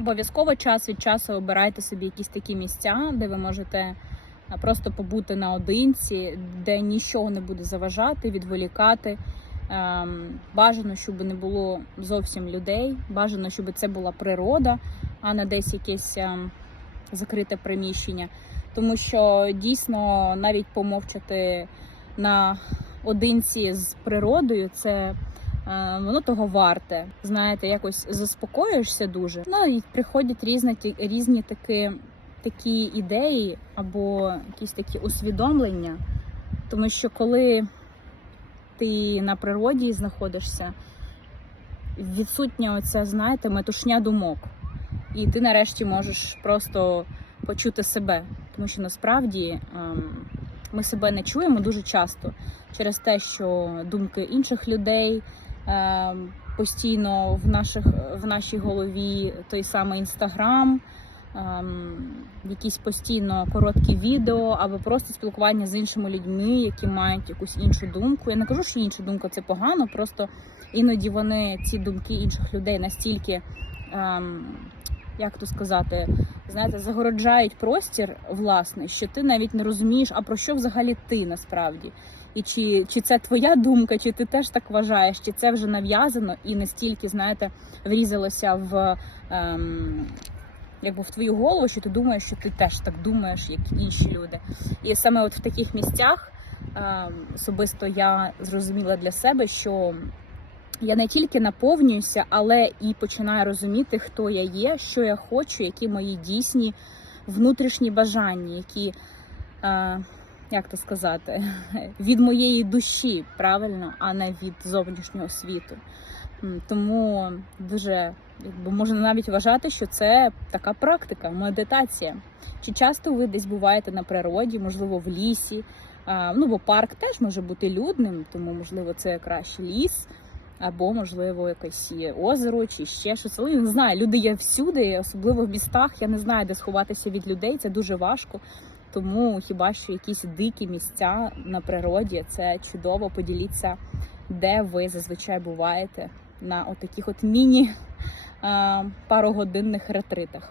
Обов'язково час від часу обирайте собі якісь такі місця, де ви можете просто побути наодинці, де нічого не буде заважати, відволікати. Ем, Бажано, щоб не було зовсім людей. Бажано, щоб це була природа, а не десь якесь ем, закрите приміщення. Тому що дійсно навіть помовчати на одинці з природою це е, воно того варте. Знаєте, якось заспокоюєшся дуже. Ну і приходять різні різні такі, такі ідеї або якісь такі усвідомлення. Тому що коли ти на природі знаходишся, відсутня оця, знаєте, метушня думок. І ти нарешті можеш просто почути себе. Тому що насправді ем, ми себе не чуємо дуже часто через те, що думки інших людей постійно в, наших, в нашій голові той самий інстаграм, ем, якісь постійно короткі відео або просто спілкування з іншими людьми, які мають якусь іншу думку. Я не кажу, що інша думка це погано, просто іноді вони ці думки інших людей настільки. Як то сказати, знаєте, загороджають простір власний, що ти навіть не розумієш, а про що взагалі ти насправді. І чи, чи це твоя думка, чи ти теж так вважаєш, чи це вже нав'язано і настільки, знаєте, врізалося в, ем, якби в твою голову, що ти думаєш, що ти теж так думаєш, як інші люди. І саме от в таких місцях ем, особисто я зрозуміла для себе, що я не тільки наповнююся, але і починаю розуміти, хто я є, що я хочу, які мої дійсні внутрішні бажання, які, е, як то сказати, від моєї душі, правильно, а не від зовнішнього світу. Тому дуже якби можна навіть вважати, що це така практика, медитація. Чи часто ви десь буваєте на природі, можливо, в лісі? Ну, бо парк теж може бути людним, тому можливо це краще ліс або, можливо, якесь озеро чи ще щось. Але я не знаю, люди є всюди, особливо в містах. Я не знаю, де сховатися від людей. Це дуже важко. Тому хіба що якісь дикі місця на природі це чудово. Поділіться, де ви зазвичай буваєте на отаких от міні парогодинних ретритах.